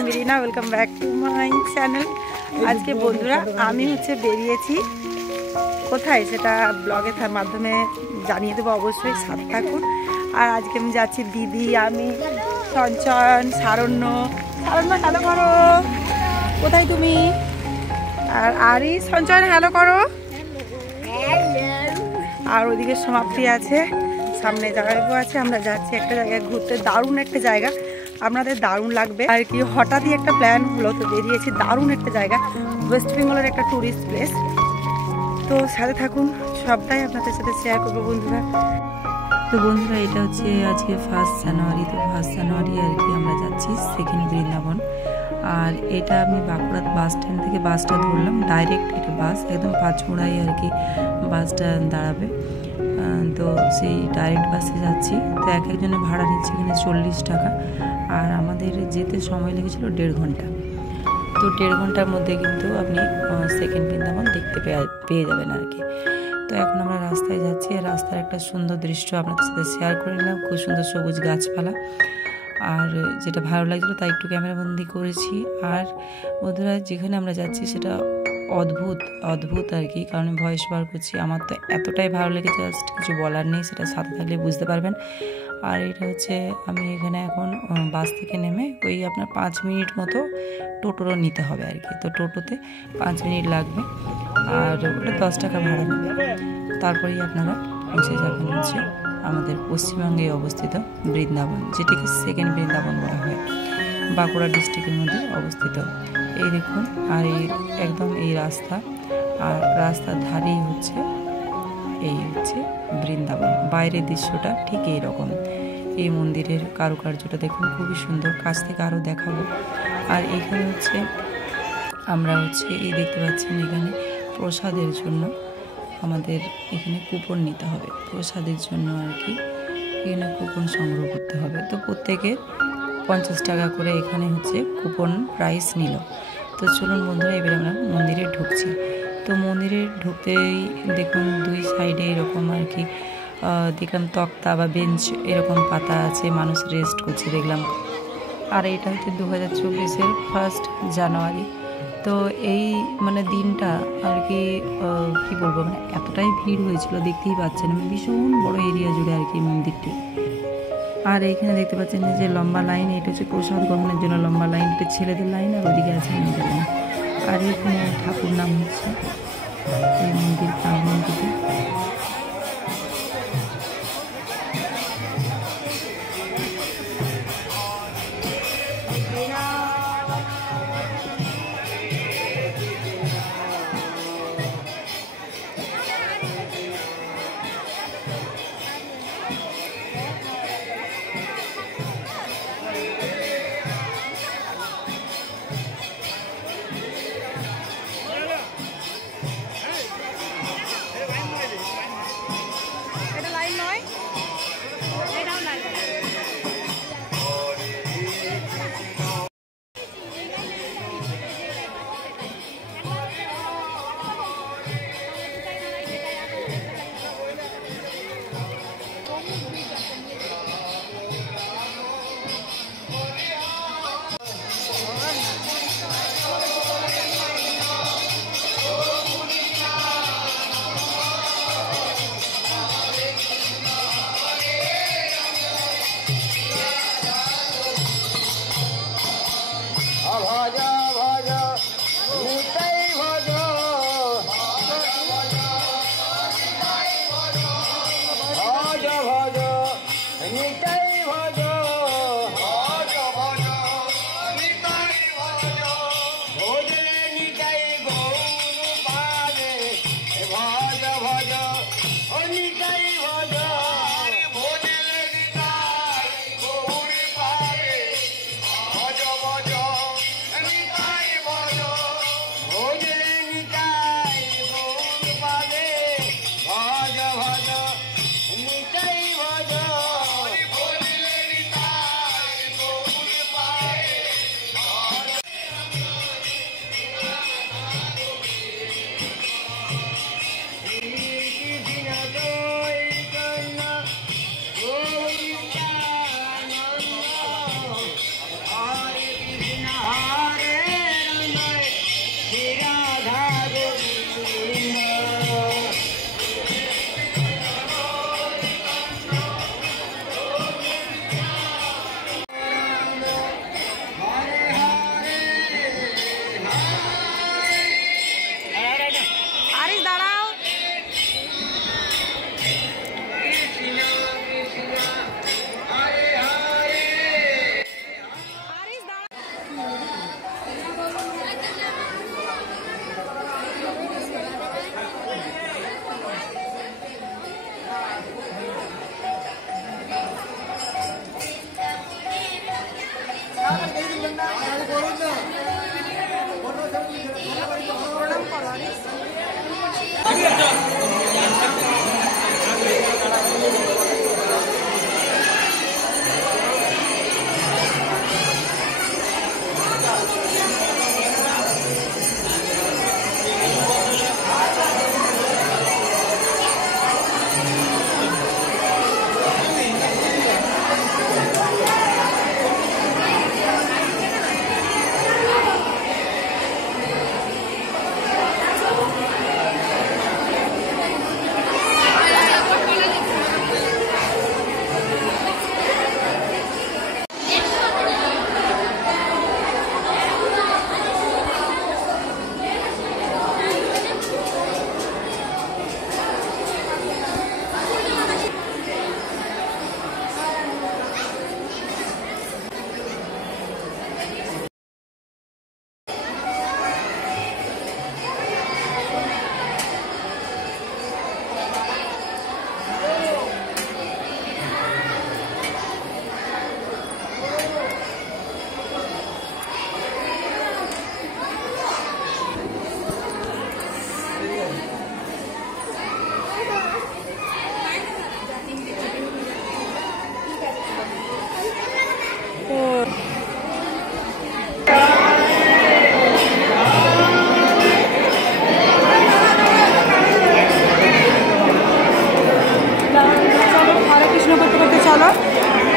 আমি Rina, welcome back to my channel. আজকে বন্ধুরা আমি বেরিয়েছি কোথায় সেটা ব্লগে তার মাধ্যমে জানিয়ে দেবো, অবশ্যই সাথে থাকুন। আর আজকে আমি যাচ্ছি দিদি, আমি, সঞ্চয়ন, সারণ্য। হ্যালো করো, কোথায় তুমি? আর আরি, সঞ্চয়ন হ্যালো করো। আর ওদিকে সমাপ্তি আছে, সামনে জায়গায় আছে। আমরা যাচ্ছি একটা জায়গায় ঘুরতে, দারুণ একটা জায়গা, আপনাদের দারুণ লাগবে আর কি। হঠাৎই একটা প্ল্যান হলো, তো বেরিয়েছি। দারুণ একটা জায়গা, ওয়েস্ট বেঙ্গলের একটা ট্যুরিস্ট প্লেস। তো সাথে থাকুন, সবটাই আপনাদের সাথে শেয়ার করবো বন্ধুরা। তো বন্ধুরা এটা হচ্ছে আজকে 1 জানুয়ারি। তো 1 জানুয়ারি আর কি আমরা যাচ্ছি সেকেন্ড বৃন্দাবন। আর এটা আমি বাঁকুড়া বাস স্ট্যান্ড থেকে বাসটা ধরলাম, ডাইরেক্ট এটা বাস একদম পাঁচমোড়ায় আর কি বাসটা দাঁড়াবে। তো সেই ডাইরেক্ট বাসে যাচ্ছি। তো এক একজনের ভাড়া নিচ্ছে এখানে 40 টাকা। আর আমাদের যেতে সময় লেগেছিল 1.5 ঘন্টা। তো 1.5 ঘন্টার মধ্যে কিন্তু আপনি সেকেন্ড বৃন্দাবন দেখতে পেয়ে যাবেন আর কি। তো এখন আমরা রাস্তায় যাচ্ছি, আর রাস্তার একটা সুন্দর দৃশ্য আপনাদের সাথে শেয়ার করে নিলাম। খুব সুন্দর সবুজ গাছপালা, আর যেটা ভালো লাগছিলো তাই একটু ক্যামেরাবন্দি করেছি। আর বন্ধুরা যেখানে আমরা যাচ্ছি সেটা অদ্ভুত আর কি, কারণ ভয়েস বার করছি। আমার তো এতটাই ভালো লেগেছে, জাস্ট কিছু বলার নেই, সেটা সাথে থাকলে বুঝতে পারবেন। আর এটা হচ্ছে আমি এখানে এখন বাস থেকে নেমে ওই আপনার 5 মিনিট মতো টোটোরও নিতে হবে আর কি। তো টোটোতে 5 মিনিট লাগবে, আর ওটা 10 টাকা ভাড়া নেবে। তারপরেই আপনারা পৌঁছে যাবেন হচ্ছে আমাদের পশ্চিমবঙ্গে অবস্থিত বৃন্দাবন, যেটিকে সেকেন্ড বৃন্দাবন বলা হয়, বাঁকুড়া ডিস্ট্রিক্টের মধ্যে অবস্থিত। এই দেখুন, আর এই একদম এই রাস্তা, আর রাস্তার ধারেই হচ্ছে বৃন্দাবন। বাইরের দৃশ্যটা ঠিক এইরকম। এই মন্দিরের কারুকার্যটা দেখুন, খুবই সুন্দর, কাছ থেকে আরও দেখাবো। আর এখানে আমরা এই দেখতে পাচ্ছেন, এখানে প্রসাদের জন্য আমাদের এখানে কুপন নিতে হবে, প্রসাদের জন্য আর কি। এখানে কুপন সংগ্রহ করতে হবে। তো প্রত্যেকের 50 টাকা করে এখানে কুপন প্রাইস নিল। তো চলুন বন্ধুরা, এবার আমরা মন্দিরে ঢুকছি। তো মন্দিরে ঢুকতেই দেখুন 2 সাইডে এরকম আর কি দেখলাম তক্তা বা বেঞ্চ এরকম পাতা আছে, মানুষ রেস্ট করছে দেখলাম। আর এটা হচ্ছে 2024-এর 1 জানুয়ারি। তো এই দিনটা আর কি কী বলবো, এতটাই ভিড় হয়েছিল, দেখতেই পাচ্ছেন ভীষণ বড় এরিয়া জুড়ে আর কি মন্দিরটি। আর এইখানে দেখতে পাচ্ছেন যে লম্বা লাইন, এটা হচ্ছে প্রসাদ গ্রহণের জন্য লম্বা লাইন, এটা ছেলেদের লাইন, আর ওদিকে আছে মেয়েদের লাইন। আর এখানে ঠাকুর নাম হচ্ছে এই মন্দির প্রাঙ্গণটিতে।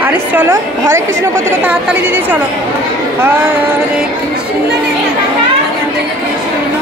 আরে চলো হরে কৃষ্ণ করতে করতে হাততালি দিদি চলো হরে কৃষ্ণ হরে কৃষ্ণ।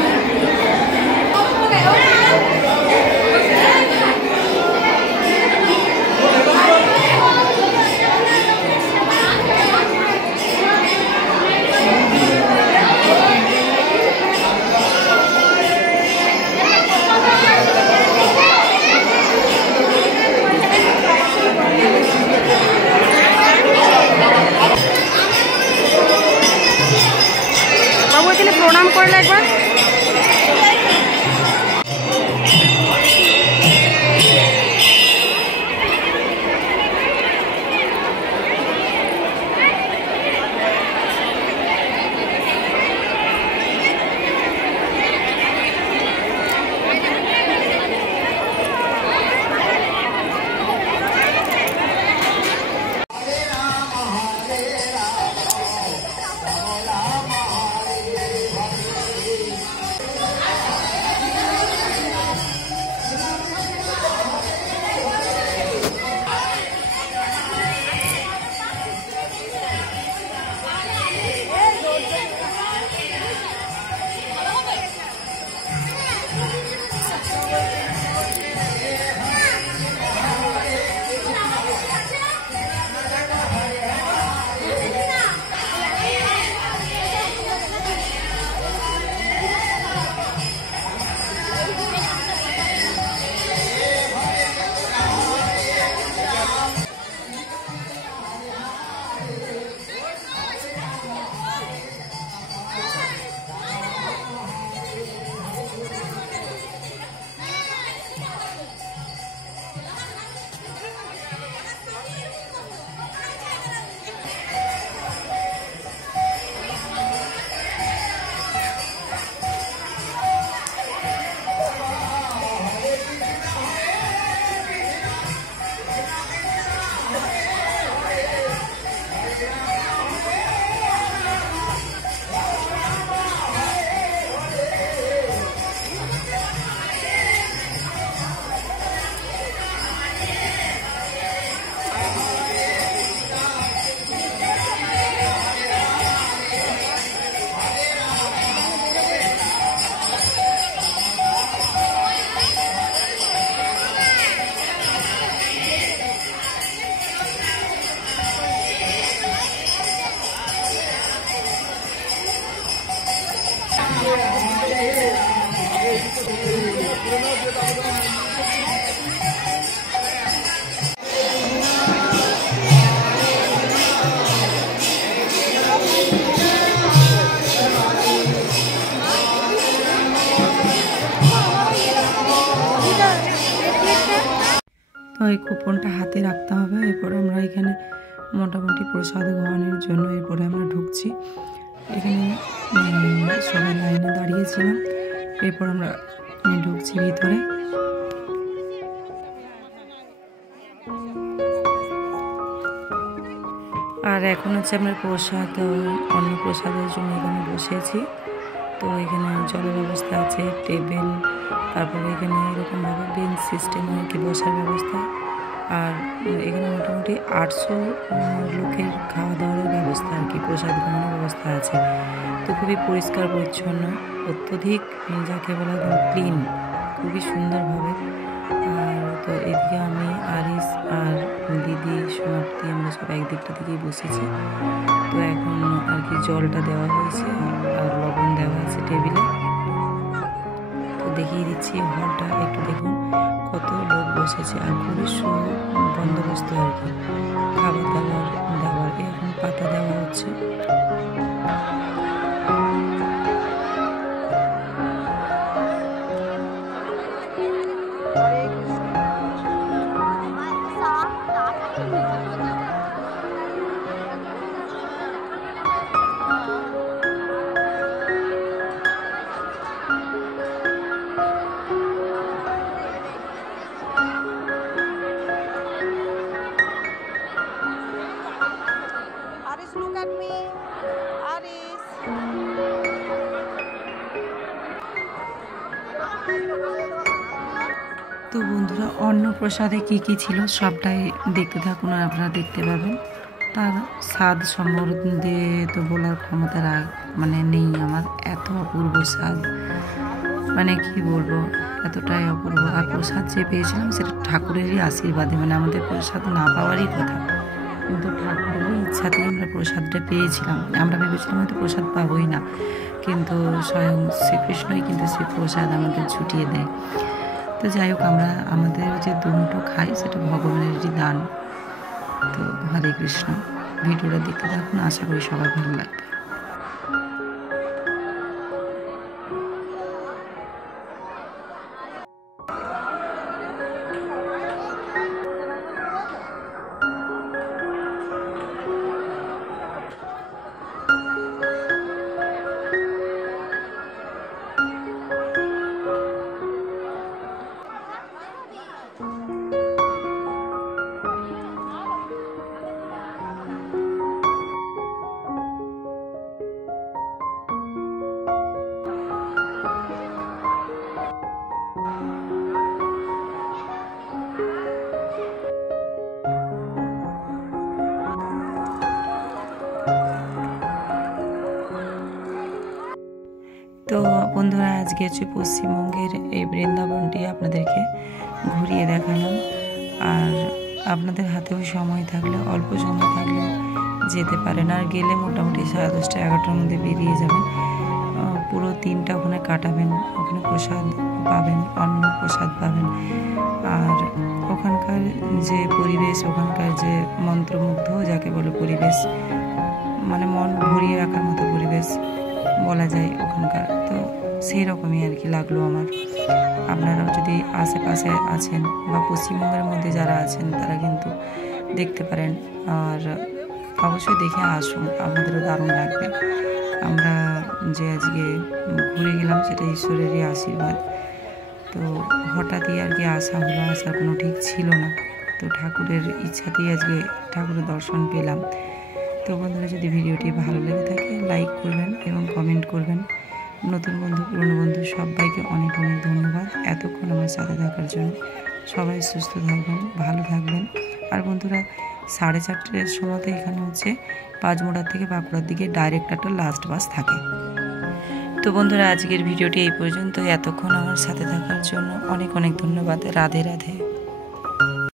প্রণাম করলে একবার তো এই কুপনটা হাতে রাখতে হবে। এরপর আমরা এখানে মোটামুটি প্রসাদ গ্রহণের জন্য এরপরে আমরা ঢুকছি। এখানে সবাই লাইনে দাঁড়িয়েছিলাম। এরপর আমরা ঢুকছি ভিতরে। আর এখন হচ্ছে আমরা প্রসাদ, অন্য প্রসাদের জন্য এখানে বসেছি। তো এখানে জলের ব্যবস্থা আছে, টেবিল, তারপরে এখানে এরকমভাবে বেঞ্চ সিস্টেম আর কি বসার ব্যবস্থা। আর এখানে মোটামুটি 800 লোকের খাওয়া দাওয়ার ব্যবস্থা আর কি, প্রসাদ গ্রহণের ব্যবস্থা আছে। তো খুবই পরিষ্কার পরিচ্ছন্ন, অত্যধিক যাকে বলা একদম ক্লিন, খুবই সুন্দরভাবে। আর তো এদিকে আমি, আরিস আর দিদি, সমাপ্তি, আমরা সব একদিকটা থেকেই বসেছি। তো এখন আর কি জলটা দেওয়া হয়েছে আর লবণ দেওয়া আছে টেবিলে। তো দেখিয়ে দিচ্ছি হলটা, একটু দেখুন কত লোক বসেছে আর খুবই সুবন্দোবস্ত আর কি, খাবার দাবার দেওয়ার। এখন পাতা দেওয়া হচ্ছে। তো বন্ধুরা, অন্য প্রসাদে কি কি ছিল সবটাই দেখতে থাকুন আর আপনারা দেখতে পাবেন। তার স্বাদ সম্বন্ধে তো বলার ক্ষমতা মানে নেই আমার, এত অপূর্ব স্বাদ, মানে কি বলবো, এতটাই অপূর্ব। আর প্রসাদ যে পেয়েছিলাম সেটা ঠাকুরেরই আশীর্বাদে, মানে আমাদের প্রসাদ না পাওয়ারই কথা, কিন্তু ঠাকুরেরই ইচ্ছাতেই আমরা প্রসাদটা পেয়েছিলাম। আমরা ভেবেছিলাম হয়তো প্রসাদ পাবোই না, কিন্তু স্বয়ং শ্রীকৃষ্ণই কিন্তু সেই প্রসাদ আমাদের ছুটিয়ে দেয়। তো যাই হোক, আমরা আমাদের যে দুটো খাই সেটা ভগবানেরই দান। তো হরে কৃষ্ণ, ভিডিওটা দেখতে থাকুন, আশা করি সবার ভালো লাগবে। তো বন্ধুরা, আজকে হচ্ছে পশ্চিমবঙ্গের এই বৃন্দাবনটি আপনাদেরকে ঘুরিয়ে দেখালাম। আর আপনাদের হাতেও সময় থাকলে, অল্প সময় থাকলেও যেতে পারেন। আর গেলে মোটামুটি 10:30 11টার মধ্যে বেরিয়ে যাবেন। পুরো দিনটা ওখানে কাটাবেন, ওখানে প্রসাদ পাবেন, অন্ন প্রসাদ পাবেন। আর ওখানকার যে পরিবেশ, ওখানকার যে মন্ত্রমুগ্ধ যাকে বলে পরিবেশ, মানে মন ভরিয়ে রাখার মতো পরিবেশ বলা যায় ওখানকার। তো সেই রকমই আর কি লাগলো আমার। আপনারাও যদি আশেপাশে আছেন বা পশ্চিমবঙ্গের মধ্যে যারা আছেন তারা কিন্তু দেখতে পারেন। আর অবশ্যই দেখে আসুন, আপনাদেরও দারুণ লাগবে। আমরা যে আজকে ঘুরে গেলাম সেটা ঈশ্বরেরই আশীর্বাদ। তো হঠাৎই আর কি আসা হলো, আসার কোনো ঠিক ছিল না। তো ঠাকুরের ইচ্ছাতেই আজকে ঠাকুরের দর্শন পেলাম। তো বন্ধুরা, যদি ভিডিওটি ভালো লেগে থাকে লাইক করবেন এবং কমেন্ট করবেন। নতুন বন্ধু, পুরনো বন্ধু সবাইকে অনেক অনেক ধন্যবাদ এতক্ষণ আমার সাথে থাকার জন্য। সবাই সুস্থ থাকবেন, ভালো থাকবেন। আর বন্ধুরা, 4:30টার সময়তে এখানে হচ্ছে পাঁচমোড়া থেকে বাঁকুড়ার দিকে ডাইরেক্ট একটা লাস্ট বাস থাকে। তো বন্ধুরা, আজকের ভিডিওটি এই পর্যন্ত। এতক্ষণ আমার সাথে থাকার জন্য অনেক অনেক ধন্যবাদ। রাধে রাধে।